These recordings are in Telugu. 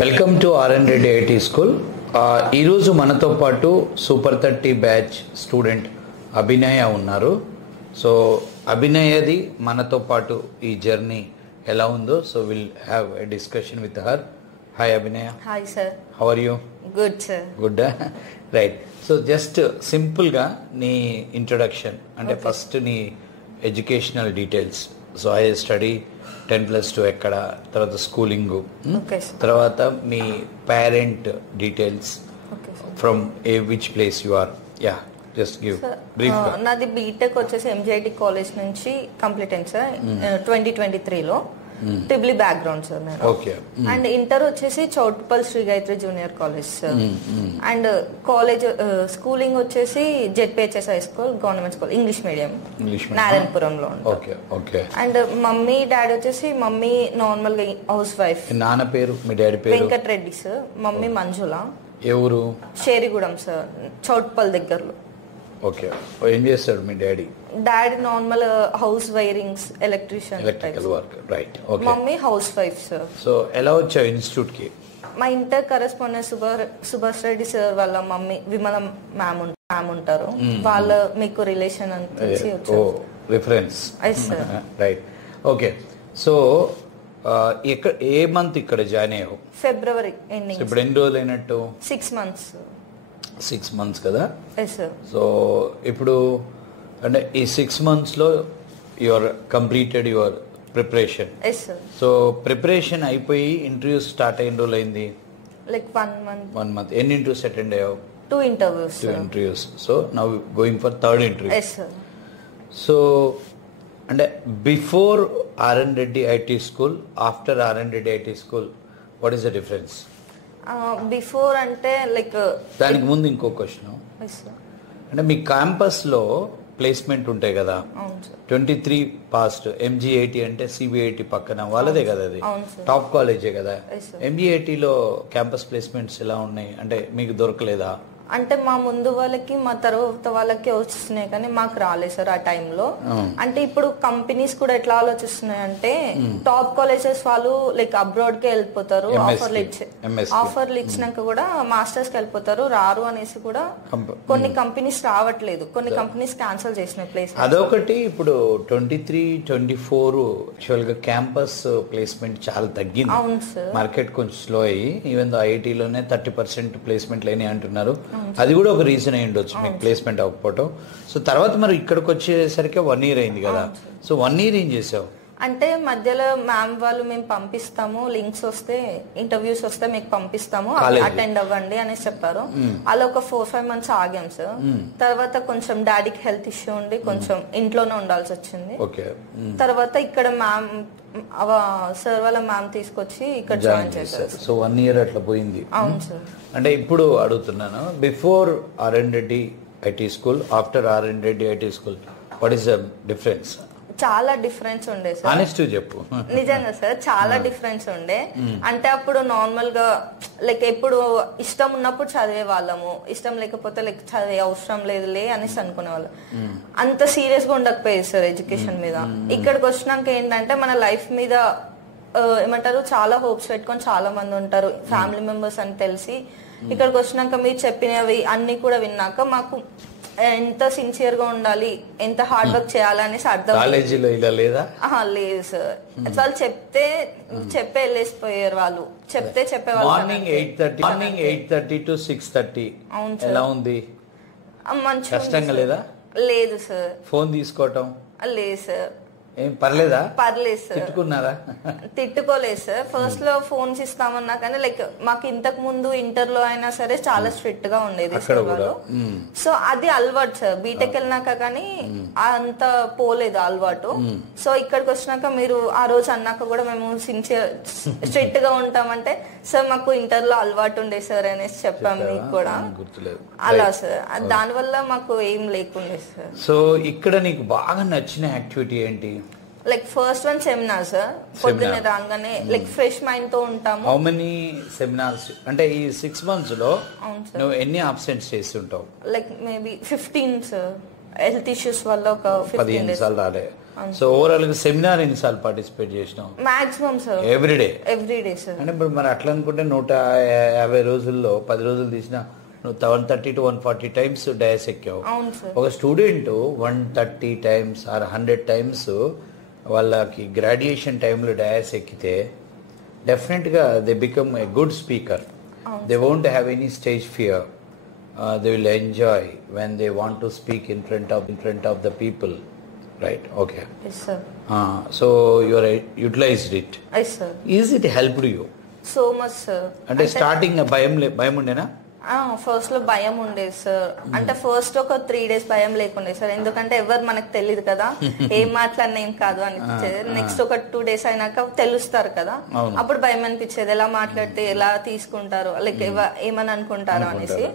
Welcome to RN Reddy IT school. ఈరోజు మనతో పాటు సూపర్ 30 బ్యాచ్ స్టూడెంట్ అభినయ ఉన్నారు. సో అభినయది మనతో పాటు ఈ జర్నీ ఎలా ఉందో so will have a discussion with her. Hi Abhinaya. Hi sir. How are you? Good sir. Good. Right. So just సింపుల్గా నీ ఇంట్రొడక్షన్ అంటే ఫస్ట్ నీ educational details. So I study 10+2 ఎక్కడ, తర్వాత స్కూలింగ్, తర్వాత మీ parent details from which place you are. Ya just give brief. నాది బీటెక్ వచ్చేసి ఎంజీఐటి కాలేజ్ నుంచి కంప్లీట్ అయింది సార్ 2023లో. ట్రిబ్లీ బ్యాక్గ్రౌండ్ సార్ నేను. ఓకే. అండ్ ఇంటర్ వచ్చేసి Choutuppal Sri Gayatri junior college sir. And college schooling వచ్చేసి ZPHS high school government school English medium నారాయణపురంలో. అండ్ మమ్మీ డాడీ వచ్చేసి మమ్మీ నార్మల్ గా హౌస్ వైఫ్. నాన్న పేరు, మీ డాడీ పేరు? వెంకటరెడ్డి సార్. మమ్మీ మంజుల. ఎవరు? షేరిగూడెం సార్, చౌటుప్పల్ దగ్గరలో. ఓకే. ఏం చేస్తాడు మీ daddy? Daddy normal house wirings, electrical work. Right. Okay. Mummy housewife sir. So ఎలా వచ్చావు ఇన్స్టిట్యూట్ కి? మా inter correspondent Subhash Reddy sir వాళ్ళ మమ్మీ విమల మ్యామ్ ఉంటారు. వాళ్ళ మీకు రిలేషన్ అని తెలిసి వచ్చారు. Reference. Right. Okay. So a month ఇక్కడ జాయిన్ అయ్యావు? February ending. ఇప్పుడు ఎన్ని రోజులు అయినట్టు? 6 months. 6 months కదా? Yes sir. సో ఇప్పుడు అంటే ఈ 6 months లో your completed your preparation. Yes sir. So preparation అయిపోయి ఇంటర్వ్యూ స్టార్ట్ అయిన రోజులు అయింది? Like 1 month. 1 month. ఎన్ని ఇంటర్వ్యూస్ అటెండ్ అయ్యావు? 2 interviews. 2 interviews. So now going for third interview. Yes sir. So అంటే before RN Reddy IT school, after RN Reddy IT school, what is the difference? Before అంటే లైక్ దానికి ముందు ఇంకో క్వశ్చన్. అంటే మీ క్యాంపస్లో ప్లేస్మెంట్ ఉంటాయి కదా, 23 పాస్ట్ ఎంజీఐటి అంటే సిబిఐటి పక్కన వాళ్ళదే కదా, అది టాప్ కాలేజే కదా. ఎంజీఐటిలో క్యాంపస్ ప్లేస్మెంట్స్ ఎలా ఉన్నాయి అంటే మీకు దొరకలేదా? అంటే మా ముందు వాళ్ళకి మా తర్వాత వాళ్ళకి వస్తున్నాయి కానీ మాకు రాలేదు సార్ ఆ టైంలో. అంటే ఇప్పుడు కంపెనీస్ కూడా ఎట్లా ఆలోచిస్తున్నాయి అంటే టాప్ కాలేజెస్ వాళ్ళు లైక్ అబ్రాడ్ కి వెళ్ళిపోతారు, ఆఫర్లు ఇచ్చినాక కూడా మాస్టర్స్ కి వెళ్ళిపోతారు, రారు అనేసి కూడా కొన్ని కంపెనీస్ రావట్లేదు, కొన్ని కంపెనీస్ క్యాన్సిల్ చేసినాయి ప్లేస్. అదొకటి. ఇప్పుడు 23, 24 యాక్చువల్ గా క్యాంపస్ ప్లేస్మెంట్ చాలా తగ్గింది. అవును సార్. మార్కెట్ కొంచెం స్లో అయ్యి ఈవెన్ ఐఐటీలోనే 30% ప్లేస్మెంట్ లేని అంటున్నారు. అది కూడా ఒక రీజన్ అయి ఉండొచ్చు మీకు ప్లేస్మెంట్ అవ్వకపోవటం. సో తర్వాత మరి ఇక్కడికి వచ్చేసరికి 1 year అయింది కదా. సో 1 year ఏం చేసావు? అంటే మధ్యలో మ్యామ్ వాళ్ళు మేము పంపిస్తాము, లింక్స్ వస్తే ఇంటర్వ్యూస్ వస్తే మీకు పంపిస్తాము, అటెండ్ అవ్వండి అనేసి చెప్పారు. అలా ఒక 4-5 months ఆగాం సార్. తర్వాత కొంచెం డాడీకి హెల్త్ ఇష్యూ ఉండి కొంచెం ఇంట్లోనే ఉండాల్సి వచ్చింది. తర్వాత ఇక్కడ మ్యామ్ సార్ వాళ్ళ మ్యామ్ తీసుకొచ్చి ఇక్కడ జాయిన్ చేశారు. సో 1 year అట్లా పోయింది. అవును సార్. అంటే ఇప్పుడు అడుగుతున్నాను, before RN Reddy IT school, after RN Reddy IT school, what is the difference? చాలా డిఫరెన్స్ ఉండే సార్. ఆనెస్ట్ చెప్పు. నిజంగా సార్ చాలా డిఫరెన్స్ ఉండే. అంటే అప్పుడు నార్మల్ గా లైక్ ఎప్పుడు ఇష్టం ఉన్నప్పుడు చదివే వాళ్ళము, ఇష్టం లేకపోతే లైక్ చదివే అవసరం లేదులే అనేసి అనుకునే వాళ్ళం. అంత సీరియస్ గా ఉండకపోయేది సార్ ఎడ్యుకేషన్ మీద. ఇక్కడికి వచ్చినాక ఏంటంటే మన లైఫ్ మీద ఏమంటారు చాలా హోప్స్ పెట్టుకొని చాలా మంది ఉంటారు, ఫ్యామిలీ మెంబర్స్ అని తెలిసి ఇక్కడికి వచ్చినాక మీరు చెప్పినవి అన్ని కూడా విన్నాక మాకు ఎంత సిన్సియర్ గా ఉండాలి, ఎంత హార్డ్ వర్క్ చేయాలి అనేసి అర్థం. కాలేజీలో ఇలా లేదా? లేదు సార్. వాళ్ళు చెప్పే వెళ్ళేసిపోయారు, వాళ్ళు చెప్పేవాళ్ళు. Morning 8:30 to 6:30. అవును సార్. ఎలా ఉంది? మంచిగా. కష్టంగా లేదా? లేదు సార్. ఫోన్ తీసుకోవటం లేదు సార్. ఏం పర్లేదా? పర్లేదు సార్. తిట్టుకున్నారా? తిట్టుకోలేదు సార్. ఫస్ట్ లో ఫోన్స్ ఇస్తామన్నా కానీ లైక్ మాకు ఇంతకు ముందు ఇంటర్ లో అయినా సరే చాలా స్ట్రిక్ట్ గా ఉండేది సార్ వాళ్ళు. సో అది అలవాటు సార్. బీటెక్ వెళ్ళినాక కానీ అంత పోలేదు అలవాటు. సో ఇక్కడికి వచ్చినాక మీరు ఆ రోజు అన్నాక కూడా మేము సిన్సియర్ స్ట్రిక్ట్ గా ఉంటామంటే సార్ మాకు ఇంటర్ లో అలవాటు ఉండే సార్ అనేసి చెప్పాం మీకు కూడా. అలా సార్ దానివల్ల మాకు ఏం లేకుండే సార్. సో ఇక్కడ నీకు బాగా నచ్చిన యాక్టివిటీ ఏంటి? Like first one seminar sir. పొద్దున్నే రాగానే లైక్ ఫ్రెష్ మైండ్ తో ఉంటాము. హౌ మెనీ సెమినార్స్ అంటే ఈ 6 months లో నువ్వు ఎన్ని అబ్సెంట్స్ చేసి ఉంటావు? Like maybe 15 sir. Health issues వల్ల ఒక 15 15 days సార్లు రాలే. సో ఓవరాల్ గా సెమినార్ ఎన్నిసార్లు పార్టిసిపేట్ చేసినావు? Maximum sir everyday sir. అంటే ఇప్పుడు మరి అట్లా అనుకుంటే 150 రోజుల్లో 10 రోజులు తీసిన నువ్వు 130 to 140 టైమ్స్ డయాస్ ఎక్కావు. అవును సార్. ఒక స్టూడెంట్ 130 టైమ్స్ ఆర్ 100 టైమ్స్ వాళ్ళకి గ్రాడ్యుయేషన్ టైంలో డయాస్ ఎక్కితే డెఫినెట్గా they become a good speaker. They won't have any stage fear. They will enjoy when they want to speak in front of the people. Right, okay. Yes, sir. So you are utilized it. Yes, sir. Is it helped you? So much, sir. అంటే స్టార్టింగ్ భయం ఉండేనా? ఫస్ట్ లో భయం ఉండేది సార్. అంటే ఫస్ట్ ఒక 3 days భయం లేకుండే సార్, ఎందుకంటే ఎవరు మనకు తెలియదు కదా, ఏం మాట్లాడినా ఏం కాదు అనిపించేది. నెక్స్ట్ ఒక 2 days అయినాక తెలుస్తారు కదా, అప్పుడు భయం అనిపించేది, ఎలా మాట్లాడితే ఎలా తీసుకుంటారు, లైక్ ఏమని అనుకుంటారు అనేసి.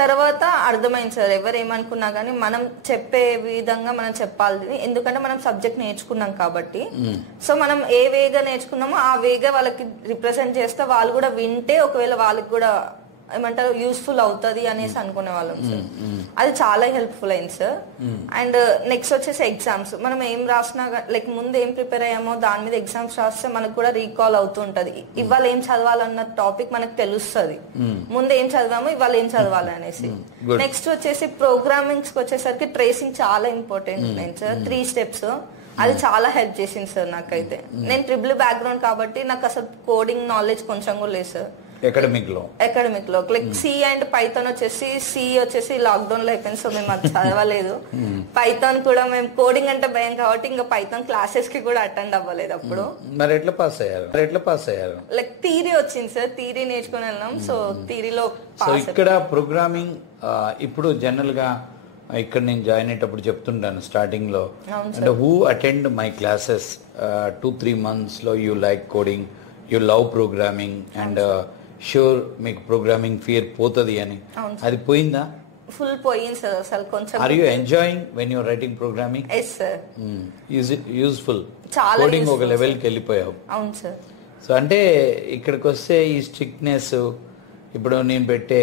తర్వాత అర్థమైంది సార్, ఎవరు ఏమనుకున్నా కానీ మనం చెప్పే విధంగా మనం చెప్పాలి, ఎందుకంటే మనం సబ్జెక్ట్ నేర్చుకున్నాం కాబట్టి. సో మనం ఏ వేగా నేర్చుకున్నామో ఆ వేగా వాళ్ళకి రిప్రజెంట్ చేస్తే వాళ్ళు కూడా వింటే ఒకవేళ వాళ్ళకి కూడా ఏమంటారు యూస్ఫుల్ అవుతుంది అనేసి అనుకునే వాళ్ళం సార్. అది చాలా హెల్ప్ఫుల్ అయింది సార్. అండ్ నెక్స్ట్ వచ్చేసి ఎగ్జామ్స్, మనం ఏం రాసినా లైక్ ముందు ఏం ప్రిపేర్ అయ్యామో దాని మీద ఎగ్జామ్స్ రాస్తే మనకు కూడా రీకాల్ అవుతూ ఉంటది. ఇవాళ ఏం చదవాలన్న టాపిక్ మనకు తెలుస్తుంది, ముందు ఏం చదివామో ఇవాళ ఏం చదవాలి అనేసి. నెక్స్ట్ వచ్చేసి ప్రోగ్రామింగ్స్ వచ్చేసరికి ట్రేసింగ్ చాలా ఇంపార్టెంట్ అయింది సార్. 3 steps అది చాలా హెల్ప్ చేసింది సార్ నాకైతే. నేను ట్రిపుల్ బ్యాక్గ్రౌండ్ కాబట్టి నాకు అసలు కోడింగ్ నాలెడ్జ్ కొంచెం కూడా లేదు సార్. అకాడమిక్ లో లైక్ సి అండ్ పైథాన్ వచ్చేసి లాక్డౌన్ లో అయిపోయింది, సో మేము అది చదవలేదు. పైథాన్ కూడా మేము కోడింగ్ అంటే భయం కాబట్టి ఇంకా పైథాన్ క్లాసెస్ కి కూడా అటెండ్ అవ్వలేదు అప్పుడు. మరి ఎట్లా పాస్ అయ్యారు? లైక్ థియరీ వచ్చింది సార్, థియరీ నేర్చుకుని వెళ్ళాం. సో థియరీలో ఇక్కడ ప్రోగ్రామింగ్ ఇప్పుడు జనరల్ గా ఇక్కడ నేను జాయిన్ అయ్యేటప్పుడు చెప్తుంటాను స్టార్టింగ్ లో, అంటే who attend my classes 2-3 months లో you like coding, you love programming and sure మీకు ప్రోగ్రామింగ్ ఫియర్ పోతుంది అని. అది పోయిందా? ఫుల్ పోయింది సార్ అసలు కొంచెం. Are you enjoying when your writing programming? yes sir. Is it useful? చాలా కోడింగ్ ఒక లెవెల్ కి వెళ్ళిపోయావు. అవును సార్. సో అంటే ఇక్కడికి వస్తే ఈ స్ట్రిక్ట్నెస్, ఇప్పుడు నేను పెట్టే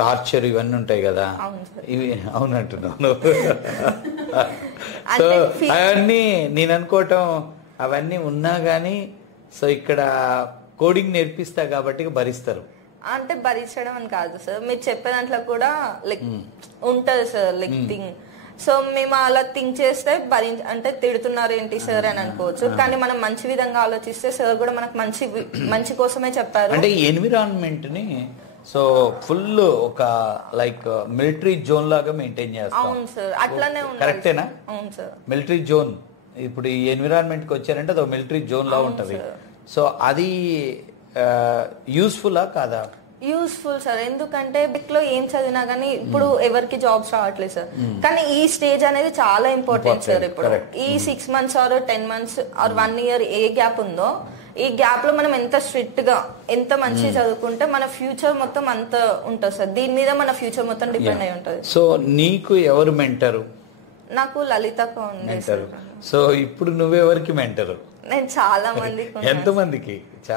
టార్చర్ ఇవన్నీ ఉంటాయి కదా, ఇవి అవునంటున్నాను. సో అవన్నీ నేను అనుకోవటం అవన్నీ ఉన్నా గానీ, సో ఇక్కడ కోడింగ్ నేర్పిస్తా కాబట్టి భరిస్తారు. అంటే భరించడం అని కాదు సార్, మీరు చెప్పే దాంట్లో కూడా లైక్ ఉంటది సార్ లైక్ థింగ్. సో మేము అలా థింక్ చేస్తే అంటే తిడుతున్నారు ఏంటి సార్ అని అనుకోవచ్చు, కానీ మనం మంచి విధంగా ఆలోచిస్తే సార్ కూడా మనకు మంచి కోసమే చెప్పారు. అంటే ఎన్విరాన్మెంట్ ని సో ఫుల్ ఒక లైక్ మిలిటరీ జోన్ లాగా మెయింటైన్ చేస్తాం. అవును సార్, అట్లానే కరెక్టేనా? అవును సార్. మిలిటరీ జోన్ ఇప్పుడు ఈ ఎన్విరాన్మెంట్ కి వచ్చారంటే అది మిలిటరీ జోన్ లా ఉంటది. సో అది యూస్ఫుల్లా కాదా? యూస్ఫుల్ సార్, ఎందుకంటే బిక్ లో ఏం చదివినా గానీ ఇప్పుడు ఎవరికి జాబ్స్ రావట్లేదు సార్, కానీ ఈ స్టేజ్ అనేది చాలా ఇంపార్టెంట్ సార్. ఇప్పుడు ఈ 6 months or 10 months or 1 year ఏ గ్యాప్ ఉందో, ఈ గ్యాప్ లో మనం ఎంత స్ట్రిక్ట్ గా ఎంత మంచి చదువుకుంటే మన ఫ్యూచర్ మొత్తం అంత ఉంటుంది సార్. దీని మీద మన ఫ్యూచర్ మొత్తం డిపెండ్ అయి ఉంటుంది. సో నీకు ఎవరు మెంటరు? నాకు లలిత ఉంది. సో ఇప్పుడు నువ్వెవరికి మెంటరు? నేను చాలా మందికి. ఎంతమందికి?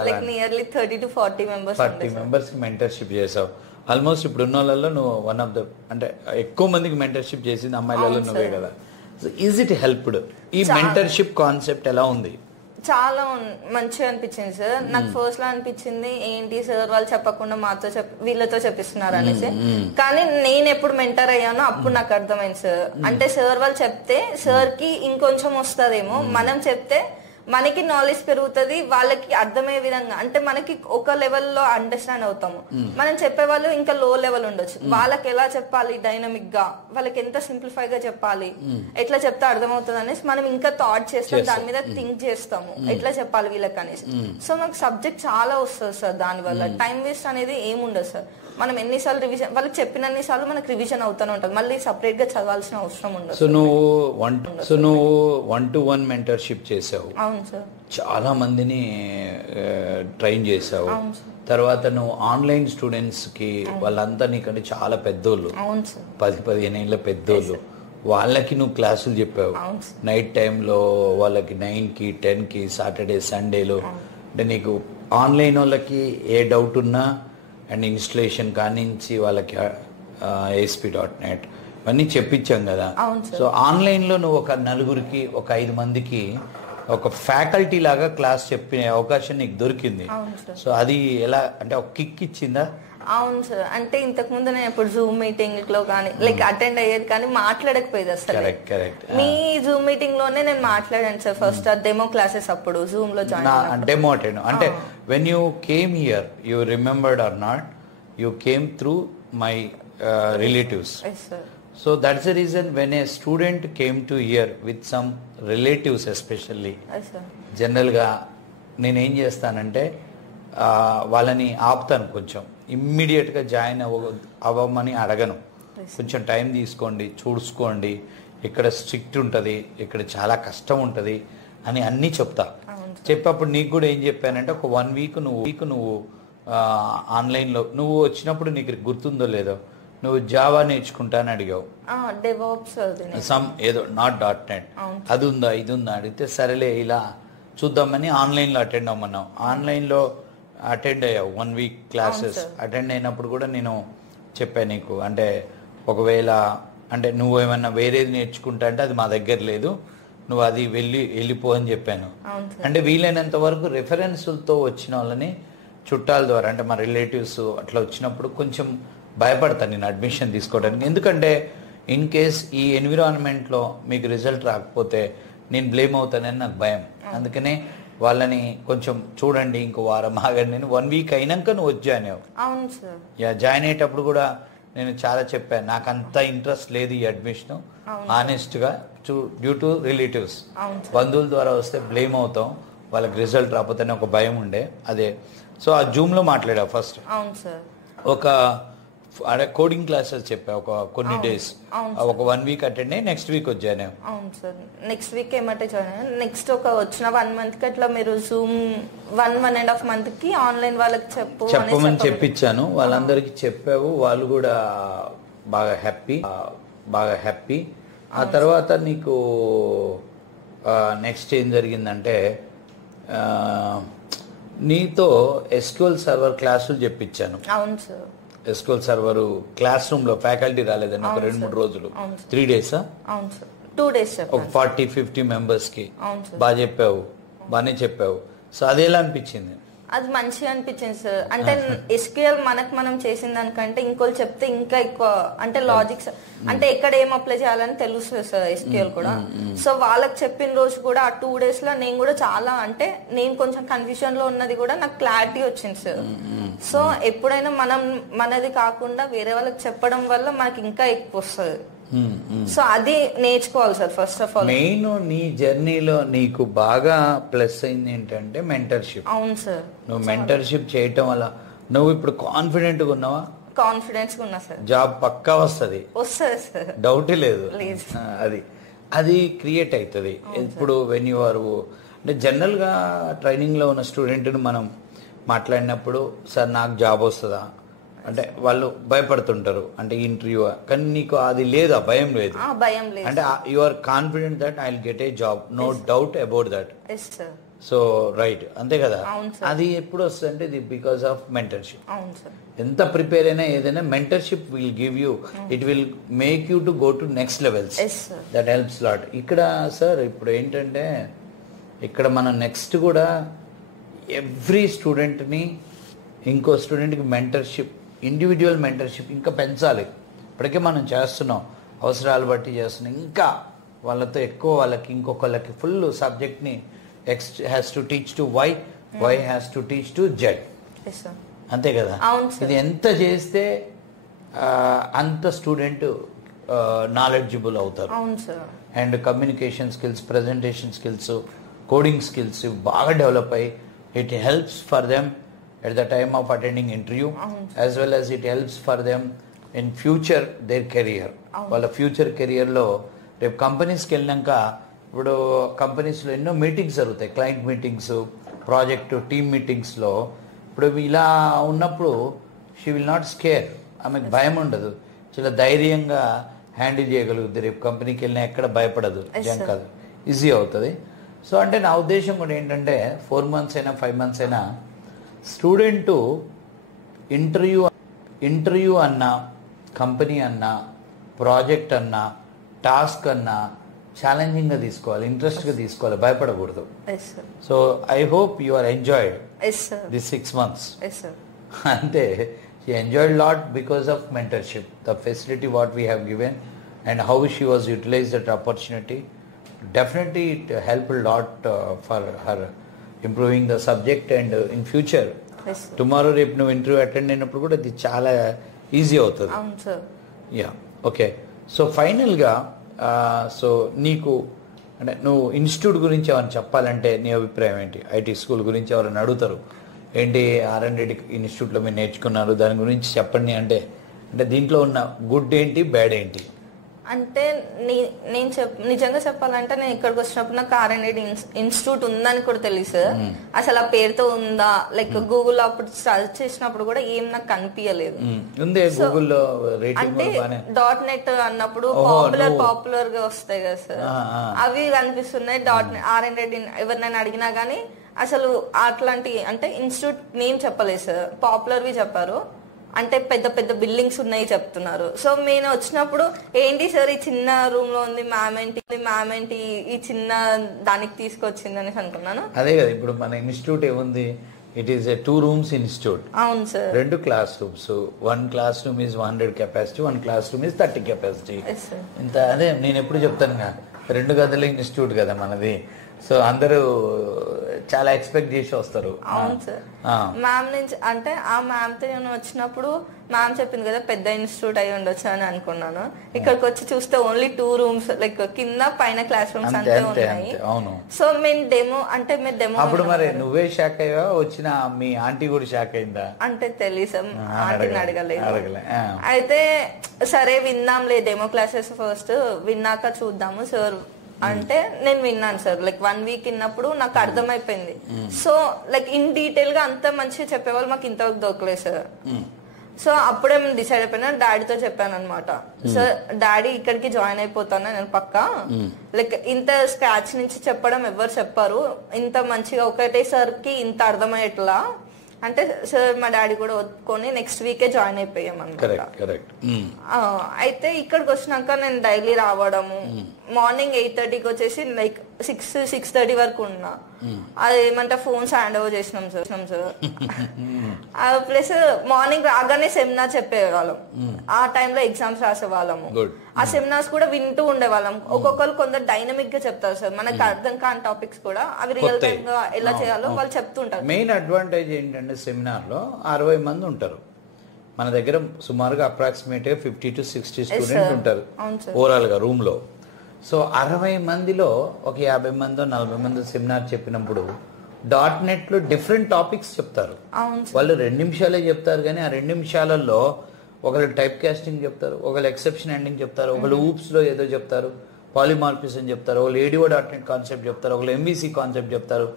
Like nearly 30 to 40 members. 40 members కి మెంటర్షిప్ చేసావు. ఆల్మోస్ట్ ఇప్పుడు ఉన్న వాళ్ళలో నువ్వు వన్ ఆఫ్ ద, అంటే ఎక్కువ మందికి మెంటర్షిప్ చేసింది అమ్మాయిలలో నువ్వే కదా. So is it helped? ఈ మెంటర్షిప్ కాన్సెప్ట్ ఎలా ఉంది? చాలా మంచిగా అనిపించింది సార్. నాకు ఫస్ట్ లో అనిపించింది ఏంటి సార్ వాళ్ళు చెప్పకుండా మాతో వీళ్ళతో చెప్పిస్తున్నారు అనేసి, కానీ నేను ఎప్పుడు మెంటర్ అయ్యానో అప్పుడు నాకు అర్థమైంది సార్. అంటే సార్ వాళ్ళు చెప్తే సార్ కి ఇంకొంచెం వస్తుందేమో, మనం చెప్తే మనకి నాలెడ్జ్ పెరుగుతుంది, వాళ్ళకి అర్థమయ్యే విధంగా, అంటే మనకి ఒక లెవెల్లో అండర్స్టాండ్ అవుతాము. మనం చెప్పే వాళ్ళు ఇంకా లో లెవెల్ ఉండొచ్చు, వాళ్ళకి ఎలా చెప్పాలి డైనమిక్ గా, వాళ్ళకి ఎంత సింప్లిఫై గా చెప్పాలి, ఎట్లా చెప్తే అర్థమవుతుంది అనేసి మనం ఇంకా థాట్ చేస్తాం, దాని మీద థింక్ చేస్తాము ఎట్లా చెప్పాలి వీళ్ళకి అనేసి. సో మనకు సబ్జెక్ట్ చాలా వస్తుంది సార్. దాని వల్ల టైం వేస్ట్ అనేది ఏముండదు సార్. మనం ఎన్నిసార్లు రివిజన్, వాళ్ళకి చెప్పినన్ని సార్లు మనకు రివిజన్ అవుతూనే ఉంటుంది, మళ్ళీ సపరేట్ గా చదవాల్సిన అవసరం ఉండదు. సో నువ్వు 1-to-1 మెంటర్షిప్ చేసావు. అవును సార్. చాలా మందిని ట్రైన్ చేసావు. తర్వాత నువ్వు ఆన్లైన్ స్టూడెంట్స్ కి, వాళ్ళంతా నీకంటే చాలా పెద్దోళ్ళు, 10-15 ఏళ్ళ పెద్దోళ్ళు, వాళ్ళకి నువ్వు క్లాసులు చెప్పావు నైట్ టైంలో, వాళ్ళకి 9కి 10కి సాటర్డే సండేలో. అంటే నీకు ఆన్లైన్ వాళ్ళకి ఏ డౌట్ ఉన్నా అండ్ ఇన్స్టలేషన్ కానించి వాళ్ళకి ASP.NET, ఇవన్నీ చెప్పించాం కదా. అవును సార్. సో ఆన్లైన్లో నువ్వు ఒక నలుగురికి ఒక 5 మందికి ఒక ఫ్యాకల్టీ లాగా క్లాస్ చెప్పే అవకాశం నీకు దొరికింది. సో అది ఎలా అంటే ఒక కిక్ ఇచ్చిందా? అవును సార్. అంటే ఇంతకు ముందు నేను ఇప్పుడు జూమ్ మీటింగ్ లో కానీ లైక్ అటెండ్ అయ్యేది కానీ మాట్లాడకపోయేది అసలు. కరెక్ట్. మీ జూమ్ మీటింగ్ లోనే నేను మాట్లాడాను సార్ ఫస్ట్ డెమో క్లాసెస్ అప్పుడు జూమ్ లో జాయిన్ డెమో అటెండ్ అంటే when you came here you remembered or not, you came through my relatives. So that's the reason when a student came to here with some relatives especially, జనరల్గా నేనేం చేస్తానంటే వాళ్ళని ఆపుతాను, కొంచెం ఇమ్మీడియట్గా జాయిన్ అవ్వమని అడగను. కొంచెం టైం తీసుకోండి, చూసుకోండి, ఇక్కడ స్ట్రిక్ట్ ఉంటుంది, ఇక్కడ చాలా కష్టం ఉంటుంది అని అన్నీ చెప్తా. చెప్పేప్పుడు నీకు కూడా ఏం చెప్పానంటే ఒక 1 వీక్ నువ్వు ఆన్లైన్లో నువ్వు వచ్చినప్పుడు నీకు గుర్తుందో లేదో నువ్వు జావా నేర్చుకుంటా అని అడిగావు, సమ్ ఏదో నాట్ .NET అది ఉందా ఇది ఉందా అడిగితే సరేలే ఇలా చూద్దామని ఆన్లైన్లో అటెండ్ అవ్వమన్నావు. ఆన్లైన్లో అటెండ్ అయ్యావు 1 వీక్ క్లాసెస్. అటెండ్ అయినప్పుడు కూడా నేను చెప్పాను నీకు, అంటే ఒకవేళ అంటే నువ్వు ఏమన్నా వేరేది నేర్చుకుంటా అంటే అది మా దగ్గర లేదు, నువ్వు అది వెళ్ళిపో అని చెప్పాను. అంటే వీలైనంత వరకు రెఫరెన్సులతో వచ్చిన వాళ్ళని చుట్టాల ద్వారా అంటే మా రిలేటివ్స్ అట్లా వచ్చినప్పుడు కొంచెం భయపడతాను నేను అడ్మిషన్ తీసుకోవడానికి. ఎందుకంటే ఇన్ కేస్ ఈ ఎన్విరాన్మెంట్లో మీకు రిజల్ట్ రాకపోతే నేను బ్లేమ్ అవుతానని నాకు భయం. అందుకనే వాళ్ళని కొంచెం చూడండి, ఇంకో వారం ఆగండి. నేను 1 వీక్ అయినాక నువ్వు వచ్చాను. జాయిన్ అయ్యేటప్పుడు కూడా నేను చాలా చెప్పాను, నాకు అంత ఇంట్రెస్ట్ లేదు ఈ అడ్మిషన్ ఆనెస్ట్గా, డ్యూ టు రిలేటివ్స్. బంధువుల ద్వారా వస్తే బ్లేమ్ అవుతాం, వాళ్ళకి రిజల్ట్ రాకపోతే ఒక భయం ఉండే. అదే సో ఆ జూమ్లో మాట్లాడా ఫస్ట్ ఒక కోడింగ్ క్లాసెస్ చెప్పా ఒక కొన్ని డేస్, ఒక 1 వీక్ అటెండ్ అయ్యి నెక్స్ట్ వీక్ వచ్చాను. అవును సార్. నెక్స్ట్ వీక్ ఏమంటే జాయిన్ నెక్స్ట్ ఒక వచ్చిన 1 మంత్ కి అట్లా మీరు జూమ్ 1.5 మంత్ కి ఆన్లైన్ వాళ్ళకి చెప్పమని చెప్పించాను. వాళ్ళందరికీ చెప్పావు, వాళ్ళు కూడా బాగా హ్యాపీ. ఆ తర్వాత నీకు నెక్స్ట్ ఏం జరిగిందంటే నీతో SQL సర్వర్ క్లాసులు చెప్పించాను. అవును sir. SQL server class room లో ఫ్యాకల్టీ రాలేదని ఒక 2-3 రోజులు 3 days 2 days ఒక 40-50 మెంబర్స్ కి బాగానే చెప్పావు. సో అది ఎలా అనిపించింది? అది మంచిగా అనిపించింది సార్. అంటే SQL మనం చేసిన దానికంటే ఇంకోళ్ళు చెప్తే ఇంకా ఎక్కువ అంటే లాజిక్స్ అంటే ఎక్కడ ఏం అప్లై చేయాలని తెలుస్తుంది సార్ SQL కూడా. సో వాళ్ళకి చెప్పిన రోజు కూడా ఆ 2 days లో నేను కూడా చాలా అంటే నేను కొంచెం కన్ఫ్యూజన్ లో ఉన్నది కూడా నాకు క్లారిటీ వచ్చింది సార్. సో ఎప్పుడైనా మనది కాకుండా వేరే వాళ్ళకి చెప్పడం వల్ల మనకి ఇంకా ఎక్కువ వస్తుంది. సో అది నేర్చుకోవాలి sir first of all. Main నీ జర్నీలో నీకు బాగా ప్లస్ అయింది ఏంటంటే మెంటర్షిప్. అవును సార్. నువ్వు మెంటర్షిప్ చేయటం వల్ల నువ్వు ఇప్పుడు కాన్ఫిడెంట్ గా ఉన్నావా? కాన్ఫిడెన్స్ గా ఉన్నా సార్. జాబ్ పక్కా వస్తుంది సార్, డౌటే లేదు. అది క్రియేట్ అవుతుంది. ఇప్పుడు వెన్ యూ ఆర్ అంటే జనరల్ గా ట్రైనింగ్ లో ఉన్న స్టూడెంట్ మనం మాట్లాడినప్పుడు సార్ నాకు జాబ్ వస్తుందా అంటే వాళ్ళు భయపడుతుంటారు, అంటే ఇంటర్వ్యూ. కానీ నీకు అది లేదు, ఆ భయం లేదు. అంటే you are confident that I will get a job, no doubt about that. So right, అంతే కదా. అది ఎప్పుడు వస్తుంది అంటే ఇది బికాస్ ఆఫ్ మెంటర్షిప్. ఎంత ప్రిపేర్ అయినా ఏదైనా mentorship will give you, it will make you to go to next levels. That helps lot. ఇక్కడ సార్ ఇప్పుడు ఏంటంటే ఇక్కడ మనం నెక్స్ట్ కూడా ఎవ్రీ స్టూడెంట్ని ఇంకో స్టూడెంట్కి మెంటర్షిప్, ఇండివిజువల్ మెంటర్షిప్ ఇంకా పెంచాలి. ఇప్పటికే మనం చేస్తున్నాం, అవసరాలు బట్టి చేస్తున్నాం. ఇంకా వాళ్ళతో ఎక్కువ వాళ్ళకి ఇంకొకళ్ళకి ఫుల్ సబ్జెక్ట్ని X has to teach to Y, Y has to teach to Z. అంతే కదా. ఇది ఎంత చేస్తే అంత స్టూడెంట్ నాలెడ్జబుల్ అవుతారు. And communication skills, presentation skills, coding skills బాగా డెవలప్ అయ్యి it helps for them at the time of attending interview, as well as it helps for them in future their career. వాళ్ళ ఫ్యూచర్ కెరియర్లో రేపు కంపెనీస్కి వెళ్ళినాక ఇప్పుడు కంపెనీస్లో ఎన్నో మీటింగ్స్ జరుగుతాయి, క్లయింట్ మీటింగ్స్, ప్రాజెక్ట్ టీమ్ మీటింగ్స్లో. ఇప్పుడు ఇలా ఉన్నప్పుడు షీ విల్ నాట్ స్కేర్, ఆమెకు భయం ఉండదు, చాలా ధైర్యంగా హ్యాండిల్ చేయగలుగుతుంది. రేపు కంపెనీకి వెళ్ళినా ఎక్కడ భయపడదు, జం కాదు, ఈజీ అవుతుంది. సో అంటే నా ఉద్దేశం కూడా ఏంటంటే 4 months అయినా 5 months అయినా స్టూడెంటు ఇంటర్వ్యూ అన్నా కంపెనీ అన్నా ప్రాజెక్ట్ అన్నా టాస్క్ అన్నా ఛాలెంజింగ్గా తీసుకోవాలి, ఇంట్రెస్ట్గా తీసుకోవాలి, భయపడకూడదు. So I hope you are enjoyed this 6 months. అంటే she enjoyed a lot because of mentorship, the facility what we have given and how she was utilized that opportunity. Definitely it helped a lot for her improving the subject and in future tomorrow రేపు నువ్వు ఇంటర్వ్యూ అటెండ్ అయినప్పుడు కూడా ఇది చాలా ఈజీ అవుతుంది. Yeah okay. సో ఫైనల్గా సో నీకు అంటే నువ్వు ఇన్స్టిట్యూట్ గురించి ఏమైనా చెప్పాలంటే నీ అభిప్రాయం ఏంటి? ఐటీ స్కూల్ గురించి ఎవరైనా అడుగుతారు, ఏంటి R&D ఇన్స్టిట్యూట్లో మీరు నేర్చుకున్నారు దాని గురించి చెప్పండి అంటే, అంటే దీంట్లో ఉన్న గుడ్ ఏంటి బ్యాడ్ ఏంటి? అంటే నేను నిజంగా చెప్పాలంటే నేను ఇక్కడికి వచ్చినప్పుడు నాకు R&D ఇన్స్టిట్యూట్ ఉందని కూడా తెలియదు సార్. అసలు ఆ పేరుతో ఉందా, లైక్ గూగుల్లో అప్పుడు సర్చ్ చేసినప్పుడు కూడా ఏం నాకు కనిపించలేదు. అంటే .NET అన్నప్పుడు పాపులర్ గా వస్తాయి కదా సార్, అవి కనిపిస్తున్నాయి. R&D ఎవరినైనా అడిగినా గానీ అసలు అట్లాంటి అంటే ఇన్స్టిట్యూట్ నేమ్ చెప్పలేదు సార్, పాపులర్వి చెప్పారు. అంటే పెద్ద పెద్ద బిల్డింగ్స్ ఉన్నాయి చెప్తున్నారు. సో నేను వచ్చినప్పుడు ఏంటి సార్ ఈ చిన్న రూమ్ లో ఉంది, మ్యామ్ ఏంటి ఈ చిన్న దానికి తీసుకొచ్చింది అనేసి అనుకున్నాను. అదే కదా ఇప్పుడు మన ఇన్స్టిట్యూట్ ఏముంది, it is a 2 rooms institute. అవును sir. 2 class rooms, 1 class room is 100 capacity, 1 class room is 30 capacity. ఇంత అదే నేను ఎప్పుడు చెప్తాను కదా, 2 గదుల ఇన్స్టిట్యూట్ కదా మనది. సో అందరూ చాలా ఎక్స్పెక్ట్ చేసి వస్తారు. అవును సార్. మ్యామ్ నుంచి అంటే ఆ మ్యామ్ తో నేను వచ్చినప్పుడు మ్యామ్ చెప్పింది కదా పెద్ద ఇన్స్టిట్యూట్ అయి ఉండొచ్చు అని అనుకున్నాను. ఇక్కడికి వచ్చి చూస్తే ఓన్లీ 2 rooms, లైక్ కింద పైన క్లాస్ రూమ్స్ అంతే ఉన్నాయి. సో మేము డెమో అంటే మీరు డెమో అప్పుడు మరి నువ్వే షాక్ అయ్యా, వచ్చిన మీ ఆంటీ కూడా షాక్ అయిందా? అంటే తెలియదు, ఆంటీని అడగలేదు. అయితే సరే విందాంలే డెమో క్లాసెస్ ఫస్ట్, విన్నాక చూద్దాము సార్ అంటే నేను విన్నాను సార్. లైక్ 1 week విన్నప్పుడు నాకు అర్థమైపోయింది. సో లైక్ ఇన్ డీటెయిల్ గా అంత మంచిగా చెప్పేవాళ్ళు మాకు ఇంతవరకు దొరకలేదు సార్. సో అప్పుడే మేము డిసైడ్ అయిపోయినా, డాడీతో చెప్పాను అనమాట. సార్ డాడీ ఇక్కడికి జాయిన్ అయిపోతాను నేను పక్కా, లైక్ ఇంత స్క్రాచ్ నుంచి చెప్పడం ఎవరు చెప్పారు, ఇంత మంచిగా ఒకటేసరికి ఇంత అర్థమయ్యేట్లా అంటే సార్ మా డాడీ కూడా ఒప్పుకొని నెక్స్ట్ వీకే జాయిన్ అయిపోయాం అన్నమాట. అయితే ఇక్కడికి వచ్చినాక నేను డైలీ రావడము, మార్నింగ్ 8:30కి వచ్చేసి లైక్ 6-6:30 వరకు ఉన్నా. అది ఏమంటే ఫోన్స్ హ్యాండ్ ఓవర్ చేసినాం సార్. ప్లస్ మార్నింగ్ రాగానే సెమినార్ చెప్పేవాళ్ళం, ఆ టైంలో ఎగ్జామ్స్ రాసేవాళ్ళము. ఆ సెమినార్స్ కూడా వింటూ ఉండేవాళ్ళం. ఒక్కొక్కరు కొందరు డైనమిక్ గా చెప్తారు సార్, మనకు అర్థం కాని టాపిక్స్ కూడా అవి రియల్ టైమ్ గా ఎలా చేయాలో వాళ్ళు చెప్తుంటారు. మెయిన్ అడ్వాంటేజ్ ఏంటంటే సెమినార్ లో 60 మంది ఉంటారు మన దగ్గర, సుమారుగా అప్రాక్సిమేట్ 50 to 60 స్టూడెంట్స్ ఉంటారు ఓవరాల్ గా రూమ్ లో. సో 60 మందిలో ఒక 50 మందో 40 మందో సెమినార్ చెప్పినప్పుడు .NET లో డిఫరెంట్ టాపిక్స్ చెప్తారు. వాళ్ళు 2 నిమిషాలే చెప్తారు, కానీ ఆ 2 నిమిషాలలో ఒకళ్ళు టైప్ కాస్టింగ్ చెప్తారు, ఒకళ్ళు ఎక్సెప్షన్ హ్యాండింగ్ చెప్తారు, ఒకళ్ళు ఊప్స్ లో ఏదో చెప్తారు, పాలిమార్ఫిజం చెప్తారు, ఒకళ్ళు ADO.NET కాన్సెప్ట్ చెప్తారు, ఒకళ్ళు MVC కాన్సెప్ట్ చెప్తారు,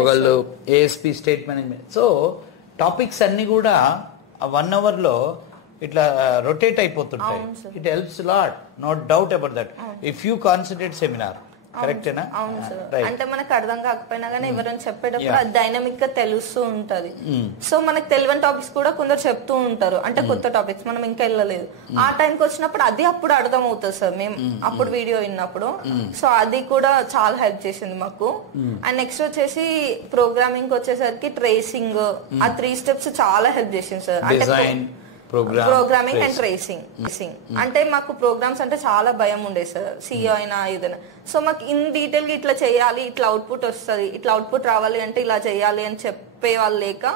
ఒకళ్ళు ASP state management. So topics అన్ని కూడా 1 hour లో ఇట్లా రొటేట్ అయిపోతుంటాయి. It helps lot, no doubt about that, if you concentrate seminar. కరెక్టేనా? అవును సార్. అంటే మనకు అర్థం కాకపోయినా కానీ ఎవరైనా చెప్పేటప్పుడు అది డైనమిక్ గా తెలుస్తూ ఉంటది. సో మనకు తెలియని టాపిక్స్ కూడా కొందరు చెప్తూ ఉంటారు, అంటే కొత్త టాపిక్స్ మనం ఇంకా వెళ్ళలేదు. ఆ టైంకి వచ్చినప్పుడు అది అప్పుడు అర్థం అవుతుంది సార్, మేము అప్పుడు వీడియో విన్నప్పుడు. సో అది కూడా చాలా హెల్ప్ చేసింది మాకు. అండ్ నెక్స్ట్ వచ్చేసి ప్రోగ్రామింగ్ వచ్చేసరికి ట్రేసింగ్, ఆ 3 steps చాలా హెల్ప్ చేసింది సార్. అంటే ప్రోగ్రామింగ్ అండ్ ట్రేసింగ్. అంటే మాకు ప్రోగ్రామ్స్ అంటే చాలా భయం ఉండే సార్, సిఓ అయినా ఏదైనా. సో మాకు ఇన్ డీటెయిల్ గా ఇట్లా చేయాలి, ఇట్లా అవుట్పుట్ వస్తుంది, ఇట్లా అవుట్పుట్ రావాలి అంటే ఇలా చేయాలి అని చెప్పే వాళ్ళు లేక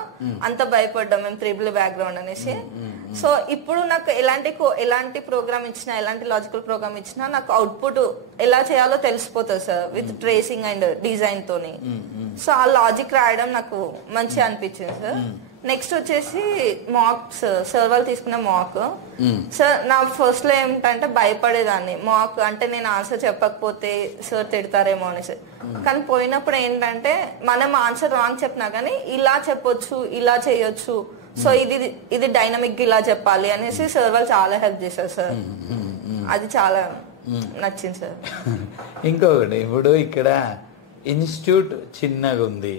అంత భయపడ్డాం మేము, ట్రిపుల్ బ్యాక్గ్రౌండ్ అనేసి. సో ఇప్పుడు నాకు ఎలాంటి ప్రోగ్రామ్ ఇచ్చినా, ఎలాంటి లాజికల్ ప్రోగ్రామ్ ఇచ్చినా నాకు అవుట్పుట్ ఎలా చేయాలో తెలిసిపోతుంది sir, with tracing and design తోని. సో ఆ లాజిక్ రాయడం నాకు మంచిగా అనిపించింది సార్. నెక్స్ట్ వచ్చేసి మాక్స్, సార్ వాళ్ళు తీసుకున్న మాక్. సార్ నా ఫస్ట్ లో ఏమిటంటే భయపడేదాన్ని, మాక్ అంటే నేను ఆన్సర్ చెప్పకపోతే సార్ తిడతారేమో అనేసి. కానీ పోయినప్పుడు ఏంటంటే మనం ఆన్సర్ రాంగ్ చెప్పినా కానీ ఇలా చెప్పొచ్చు, ఇలా చేయొచ్చు, సో ఇది డైనమిక్ ఇలా చెప్పాలి అనేసి సార్ వాళ్ళు చాలా హెల్ప్ చేశారు సార్. అది చాలా నచ్చింది సార్. ఇంకొకటి, ఇప్పుడు ఇక్కడ ఇన్స్టిట్యూట్ చిన్నగా ఉంది.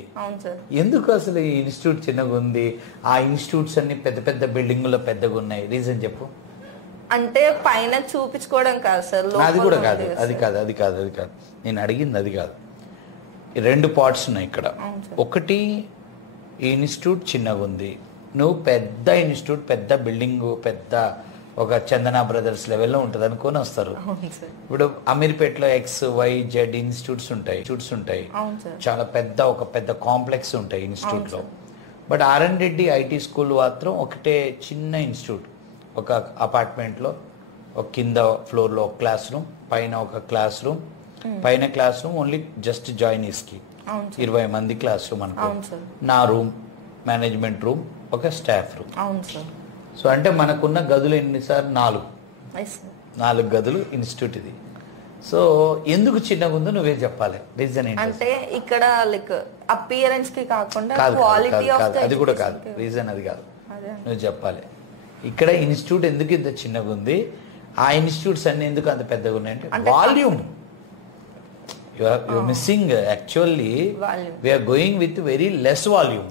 ఎందుకు అసలు ఈ ఇన్స్టిట్యూట్ చిన్నగా ఉంది? ఆ ఇన్స్టిట్యూట్స్ అన్ని పెద్ద పెద్ద బిల్డింగ్లో పెద్దగా ఉన్నాయి, రీజన్ చెప్పు. అంటే పైన చూపించుకోవడం కాదు సార్, అది కూడా కాదు, అది కాదు నేను అడిగింది అది కాదు. 2 పార్ట్స్ ఉన్నాయి ఇక్కడ. ఒకటి ఈ ఇన్స్టిట్యూట్ చిన్నగా ఉంది, నువ్వు పెద్ద ఇన్స్టిట్యూట్, పెద్ద బిల్డింగ్, పెద్ద ఒక చందన బ్రదర్స్ లెవెల్లో ఉంటుంది అనుకొని వస్తారు. ఇప్పుడు అమీర్పేటలో XYZ ఇన్స్టిట్యూట్స్ ఉంటాయి, చాలా ఒక పెద్ద కాంప్లెక్స్ ఉంటాయి ఇన్స్టిట్యూట్ లో. But RN Reddy IT school మాత్రం ఒకటే చిన్న ఇన్స్టిట్యూట్, ఒక అపార్ట్మెంట్ లో ఒక కింద ఫ్లోర్ లో ఒక క్లాస్ రూమ్, పైన ఒక క్లాస్ రూమ్, పైన class room only just joinees కి 20 మంది క్లాస్ రూమ్ అనుకో, నా రూమ్, మేనేజ్మెంట్ రూమ్, ఒక స్టాఫ్ రూమ్. సో అంటే మనకున్న గదులు ఎన్నిసార్లు 4 గదులు ఇన్స్టిట్యూట్ ఇది. సో ఎందుకు చిన్నగా ఉందో నువ్వే చెప్పాలి, రీజన్ ఏంటి అంటే ఇక్కడ లైక్ అపియరెన్స్ కి కాకుండా క్వాలిటీ ఆఫ్ ది, అది కూడా కాదు రీజన్, అది కాదు, నువ్వు చెప్పాలి ఇక్కడ ఇన్స్టిట్యూట్ ఎందుకు ఇంత చిన్నగా ఉంది, ఆ ఇన్స్టిట్యూట్స్ అన్ని ఎందుకు అంత పెద్దగా ఉన్నాయంటే volume. you're missing actually we are going with very less volume.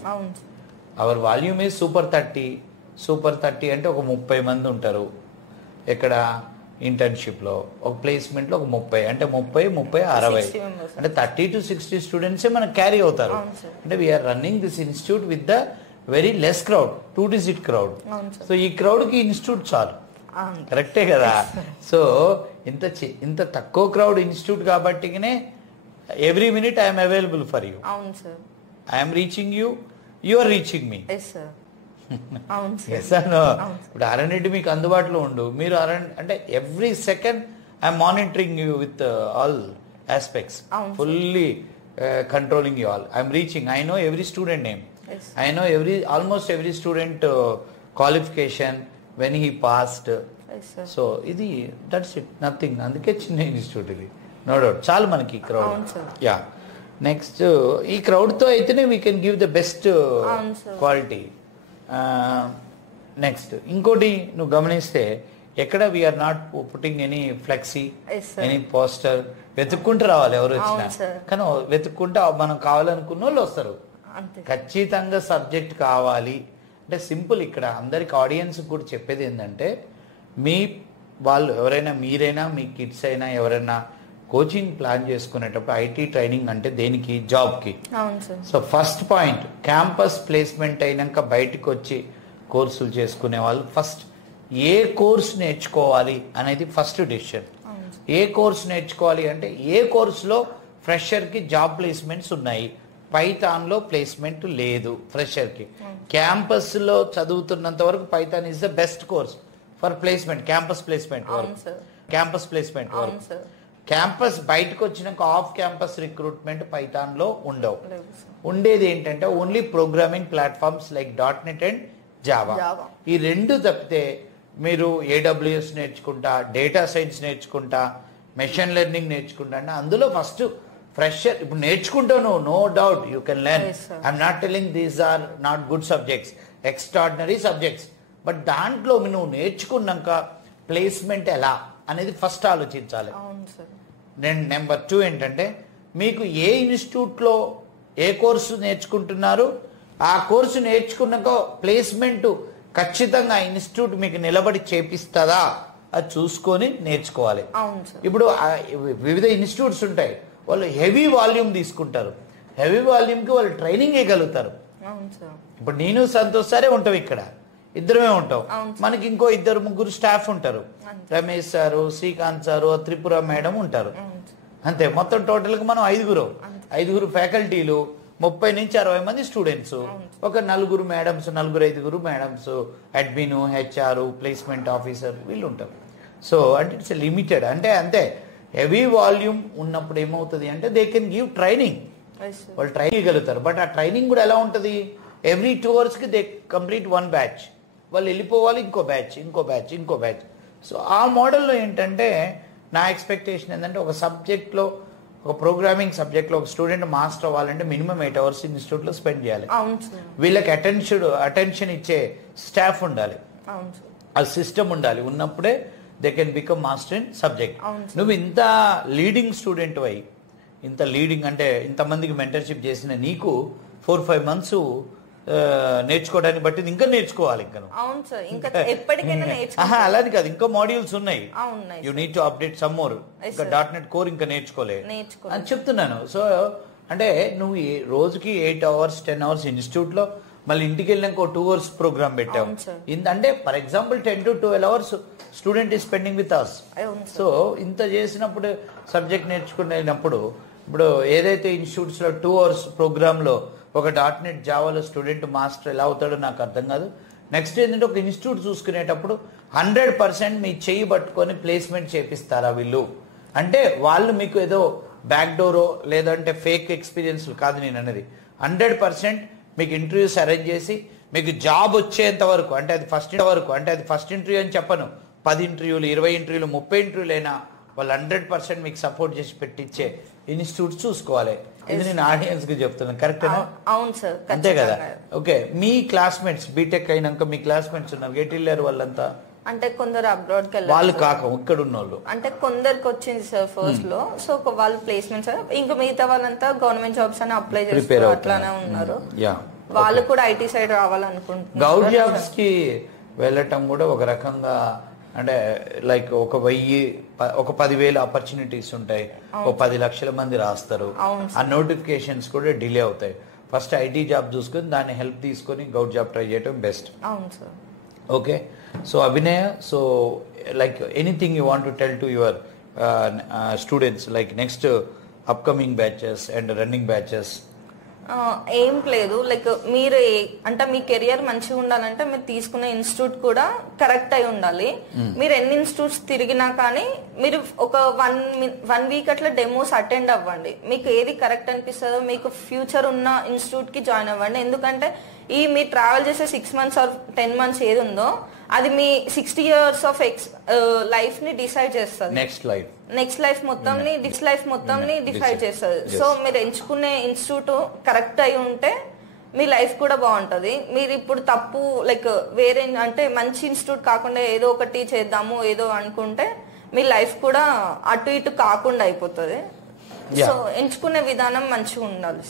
our volume is super 30 అంటే ఒక 30 మంది ఉంటారు ఇక్కడ ఇంటర్న్షిప్ లో, ఒక ప్లేస్మెంట్ లో ఒక 30 అంటే 30 60 అంటే 30 to 60 స్టూడెంట్సే మనకు క్యారీ అవుతారు. అంటే we are running this institute with the very less crowd, 2-digit crowd. So ఈ క్రౌడ్ కి ఇన్స్టిట్యూట్ చాలు, కరెక్టే కదా. సో ఇంత తక్కువ క్రౌడ్ ఇన్స్టిట్యూట్ కాబట్టినే every minute I'm available for you. I'm reaching you, you are reaching me. ఇప్పుడు ఆర్ఎన్ రెడ్డి మీకు అందుబాటులో ఉండు, మీరు అంటే every second I'm monitoring you with all aspects, fully controlling you all. I'm reaching, I know every student name, I know almost every student qualification, when he passed. So ఇది దట్స్ ఇట్, నథింగ్. అందుకే చిన్న ఇన్స్టిట్యూట్ ఇది, నో డౌట్. చాలు మనకి క్రౌడ్. యా, నెక్స్ట్ ఈ క్రౌడ్ తో అయితేనే we can give the best quality. Next ఇంకోటి నువ్వు గమనిస్తే ఎక్కడ we are not putting any flexi, any poster. వెతుక్కుంటూ రావాలి ఎవరు వచ్చినా, కానీ వెతుక్కుంటే మనం కావాలనుకున్న వాళ్ళు వస్తారు. ఖచ్చితంగా సబ్జెక్ట్ కావాలి అంటే సింపుల్. ఇక్కడ అందరికి ఆడియన్స్ కూడా చెప్పేది ఏంటంటే, మీ వాళ్ళు ఎవరైనా, మీరైనా, మీ కిడ్స్ అయినా ఎవరైనా కోచింగ్ ప్లాన్ చేసుకునేటప్పుడు ఐటీ ట్రైనింగ్ అంటే దేనికి, జాబ్కి. So first point, campus placement అయినాక బయటకు వచ్చి కోర్సులు చేసుకునే వాళ్ళు ఫస్ట్ ఏ కోర్స్ నేర్చుకోవాలి అనేది ఫస్ట్ డెసిషన్. ఏ కోర్స్ నేర్చుకోవాలి అంటే ఏ కోర్సులో ఫ్రెషర్కి జాబ్ ప్లేస్మెంట్స్ ఉన్నాయి. పైథాన్లో ప్లేస్మెంట్ లేదు ఫ్రెషర్కి. క్యాంపస్లో చదువుతున్నంత వరకు Python is the best course for placement, campus placement వరకు. క్యాంపస్ బయటకు వచ్చినాక ఆఫ్ క్యాంపస్ రిక్రూట్మెంట్ పైథాన్లో ఉండవు. ఉండేది ఏంటంటే only programming platforms like .NET and Java. ఈ 2 తప్పితే మీరు AWS నేర్చుకుంటా, డేటా సైన్స్ నేర్చుకుంటా, మెషిన్ లెర్నింగ్ నేర్చుకుంటా అంటే అందులో ఫస్ట్ ఫ్రెషర్ ఇప్పుడు నేర్చుకుంటాను, no doubt you can learn. I'm not telling these are not good subjects, extraordinary subjects. But దాంట్లో నువ్వు నేర్చుకున్నాక ప్లేస్మెంట్ ఎలా అనేది ఫస్ట్ ఆలోచించాలి. నెంబర్ 2 ఏంటంటే, మీకు ఏ ఇన్స్టిట్యూట్లో ఏ కోర్సు నేర్చుకుంటున్నారు, ఆ కోర్సు నేర్చుకున్నాక ప్లేస్మెంట్ ఖచ్చితంగా ఇన్స్టిట్యూట్ మీకు నిలబడి చేపిస్తుందా అది చూసుకొని నేర్చుకోవాలి. ఇప్పుడు వివిధ ఇన్స్టిట్యూట్స్ ఉంటాయి, వాళ్ళు హెవీ వాల్యూమ్ తీసుకుంటారు, హెవీ వాల్యూమ్కి వాళ్ళు ట్రైనింగ్ ఇవ్వగలుగుతారు. ఇప్పుడు నేను సంతోష్ సారే ఉంటాం, ఇక్కడ ఇద్దరమే ఉంటాం, మనకి ఇంకో 2-3 స్టాఫ్ ఉంటారు, Ramesh sir, Srikanth sir, Tripura madam ఉంటారు, అంతే. మొత్తం టోటల్గా మనం 5 ఫ్యాకల్టీలు, 30 నుంచి 60 మంది స్టూడెంట్స్, ఒక 4 madams, 4-5 madams, admin, HR, placement officer వీళ్ళు ఉంటారు. సో అంటే ఇట్స్ లిమిటెడ్. అంటే అంతే, హెవీ వాల్యూమ్ ఉన్నప్పుడు ఏమవుతుంది అంటే దే కెన్ గివ్ ట్రైనింగ్, వాళ్ళు ట్రైనింగ్ ఇవ్వగలుగుతారు. బట్ ఆ ట్రైనింగ్ కూడా ఎలా ఉంటుంది, ఎవ్రీ 2 అవర్స్కి దే కంప్లీట్ 1 బ్యాచ్, వాళ్ళు వెళ్ళిపోవాలి, ఇంకో బ్యాచ్. సో ఆ మోడల్లో ఏంటంటే నా ఎక్స్పెక్టేషన్ ఏంటంటే, ఒక సబ్జెక్ట్లో, ఒక ప్రోగ్రామింగ్ సబ్జెక్ట్లో ఒక స్టూడెంట్ మాస్టర్ అవ్వాలంటే మినిమం 8 అవర్స్ ఇన్స్టిట్యూట్లో స్పెండ్ చేయాలి. వీళ్ళకి అటెన్షన్ ఇచ్చే స్టాఫ్ ఉండాలి, ఆ సిస్టమ్ ఉండాలి. ఉన్నప్పుడే they can become master in subject. నువ్వు ఇంత లీడింగ్ స్టూడెంట్ అయి, ఇంత లీడింగ్ అంటే ఇంతమందికి మెంటర్షిప్ చేసిన నీకు 4-5 months నేర్చుకోవడానికి బట్టి ఇంకా నేర్చుకోవాలి ఇంకా అవును సార్, ఇంకా ఎప్పటికైనా అలాని కాదు, ఇంకా మాడ్యూల్స్ ఉన్నాయి. ఉన్నాయి, you need to update some more. ఇంకా .NET కోర్ ఇంకా నేర్చుకోలే అని చెప్తున్నాను. సో అంటే నువ్వు రోజుకి 8 hours 10 hours ఇన్స్టిట్యూట్ లో, మళ్ళీ ఇంటికి వెళ్ళినాక 2 hours ప్రోగ్రామ్ పెట్టావు. అంటే for example 10 to 12 hours student is spending with us. So ఇంత చేసినప్పుడు సబ్జెక్ట్ నేర్చుకునేటప్పుడు ఇప్పుడు ఏదైతే ఇన్స్టిట్యూట్స్ లో 2 hours ప్రోగ్రామ్ లో ఒక .NET జావాలో స్టూడెంట్ మాస్టర్ ఎలా అవుతాడో నాకు అర్థం కాదు. నెక్స్ట్ ఏంటంటే ఒక ఇన్స్టిట్యూట్ చూసుకునేటప్పుడు 100% మీ చెయ్యి పట్టుకొని ప్లేస్మెంట్ చేపిస్తారా వీళ్ళు అంటే వాళ్ళు మీకు ఏదో బ్యాక్ డోరో లేదంటే ఫేక్ ఎక్స్పీరియన్స్ కాదు నేను అనేది. 100% మీకు ఇంటర్వ్యూస్ అరేంజ్ చేసి మీకు జాబ్ వచ్చేంత వరకు, అంటే అది ఫస్ట్ ఇంటర్వ్యూ అని చెప్పను, 10 ఇంటర్వ్యూలు 20 ఇంటర్వ్యూలు 30 ఇంటర్వ్యూలు అయినా వాళ్ళు 100% మీకు సపోర్ట్ చేసి పెట్టించే ఇన్స్టిట్యూట్స్ చూసుకోవాలి. ఇది నేను ఆడియన్స్ కి చెప్తున్నాను, కరెక్టేనా? అవును సార్, అంతే కదా. ఓకే, మీ క్లాస్మేట్స్ బీటెక్ అయినాక మీ క్లాస్మేట్స్ ఉన్నారు, ఎటు వెళ్ళారు వాళ్ళంతా? అంటే కొందరు అబ్రాడ్ కి వాళ్ళు కాక ఇక్కడ ఉన్న వాళ్ళు అంటే కొందరికి వచ్చింది సార్ ఫస్ట్ లో. సో వాళ్ళు ప్లేస్మెంట్స్, ఇంకా మిగతా వాళ్ళంతా గవర్నమెంట్ జాబ్స్ అని అప్లై చేస్తారు, అట్లానే ఉన్నారు. వాళ్ళు కూడా ఐటీ సైడ్ రావాలనుకుంటున్నారు. గౌట్ జాబ్స్ కి వెళ్ళటం కూడా ఒక రకంగా అంటే లైక్ ఒక 10,000 ఆపర్చునిటీస్ ఉంటాయి, ఒక 10 లక్షల మంది రాస్తారు. ఆ నోటిఫికేషన్స్ కూడా డిలే అవుతాయి. ఫస్ట్ ఐటీ జాబ్ చూసుకొని దాన్ని హెల్ప్ తీసుకొని గౌట్ జాబ్ ట్రై చేయడం బెస్ట్. అవును sir. Okay, so Abhinaya, so like anything you want to tell to your students, like next upcoming batches and running batches? ఏం లేదు, లైక్ మీరు అంటే మీ కెరియర్ మంచిగా ఉండాలంటే మీరు తీసుకునే ఇన్స్టిట్యూట్ కూడా కరెక్ట్ అయి ఉండాలి. మీరు ఎన్ని ఇన్స్టిట్యూట్స్ తిరిగినా కానీ మీరు ఒక 1 week అట్లా డెమోస్ అటెండ్ అవ్వండి. మీకు ఏది కరెక్ట్ అనిపిస్తుందో మీకు ఫ్యూచర్ ఉన్న ఇన్స్టిట్యూట్ కి జాయిన్ అవ్వండి. ఎందుకంటే మీరు ట్రావెల్ చేసే 6 months ఆర్ 10 months ఏది ఉందో అది మీ 60 years ఆఫ్ లైఫ్ ని డిసైడ్ చేస్తుంది. నెక్స్ట్ లైఫ్ మొత్తం డిసైడ్ చేస్తుంది. సో మీరు ఎంచుకునే ఇన్స్టిట్యూట్ కరెక్ట్ అయి ఉంటే మీ లైఫ్ కూడా బాగుంటది. మీరు ఇప్పుడు తప్పు లైక్ వేరే అంటే మంచి ఇన్స్టిట్యూట్ కాకుండా ఏదో ఒకటి చేద్దాము ఏదో అనుకుంటే మీ లైఫ్ కూడా అటు ఇటు కాకుండా అయిపోతుంది. సో ఎంచుకునే విధానం మంచిగా ఉండాలి.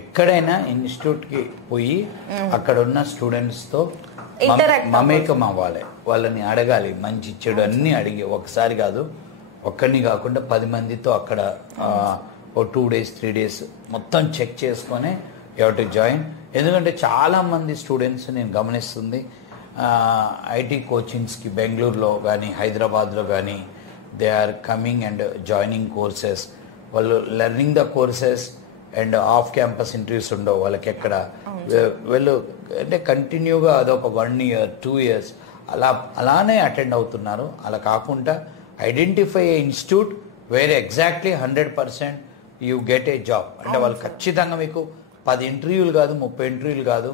ఎక్కడైనా ఇన్స్టిట్యూట్ కి పోయి అక్కడ ఉన్న స్టూడెంట్స్ తో మమేకం అవ్వాలి, వాళ్ళని అడగాలి, మంచి చెడు అన్ని అడిగి ఒకసారి కాదు, ఒక్కడిని కాకుండా 10 మందితో అక్కడ ఓ 2 days 3 days మొత్తం చెక్ చేసుకొని యూ టు జాయిన్. ఎందుకంటే చాలా మంది స్టూడెంట్స్ నేను గమనిస్తుంది ఐటీ కోచింగ్స్కి బెంగళూరులో కానీ హైదరాబాద్లో కానీ they are coming and joining courses. వాళ్ళు learning the courses and off campus interviews ఉండవు వాళ్ళకి ఎక్కడ. వీళ్ళు అంటే కంటిన్యూగా అదొక 1 year 2 years అలానే అటెండ్ అవుతున్నారు. అలా కాకుండా identify A institute where exactly 100% you get a job. అంటే వాళ్ళు ఖచ్చితంగా మీకు 10 ఇంటర్వ్యూలు కాదు 30 ఇంటర్వ్యూలు కాదు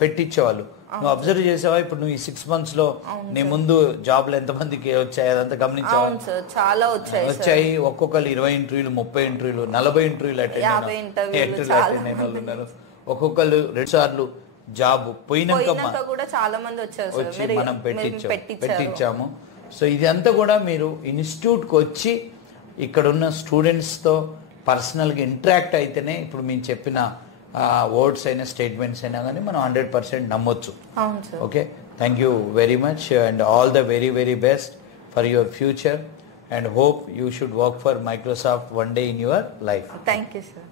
పెట్టించేవాళ్ళు. నువ్వు అబ్జర్వ్ చేసావా? ఇప్పుడు నువ్వు ఈ 6 months లో నీ ముందు జాబ్లు ఎంతమందికి వచ్చాయి అదంతా గమనించావా? చాలా వచ్చాయి. ఒక్కొక్కరు 20 ఇంటర్వ్యూలు 30 ఇంటర్వ్యూలు 40 ఇంటర్వ్యూలు అటెండ్ అయిన వాళ్ళు ఉన్నారు. ఒక్కొక్కరు 2 సార్లు జాబ్ పోయినాక చాలా మంది వచ్చి మనం పెట్టించాము. సో ఇదంతా కూడా మీరు ఇన్స్టిట్యూట్కి వచ్చి ఇక్కడ ఉన్న స్టూడెంట్స్తో పర్సనల్గా ఇంటరాక్ట్ అయితేనే ఇప్పుడు మేము చెప్పిన వర్డ్స్ అయినా స్టేట్మెంట్స్ అయినా కానీ మనం 100% నమ్మొచ్చు. Okay, thank you very much and all the very very best for your future and hope you should work for Microsoft one day in your life. Thank you, sir.